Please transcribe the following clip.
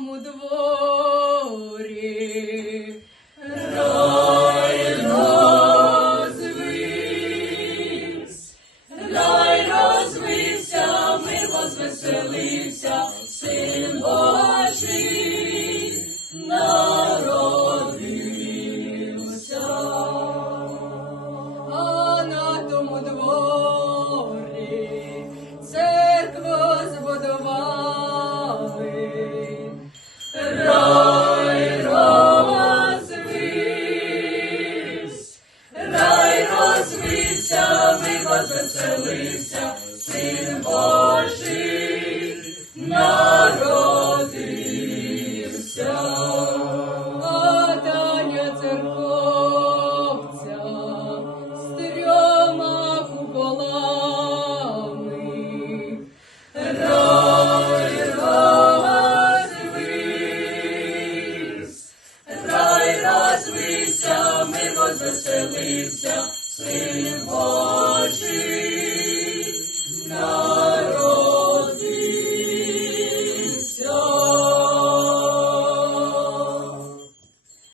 своєму дворі. Рай розвився, розвився, мило син Божий. Розвеселився, син Божий народився. Гадання церковця з трьома куполами. Рай розвився, рай розвився, ми розвеселився, син Божий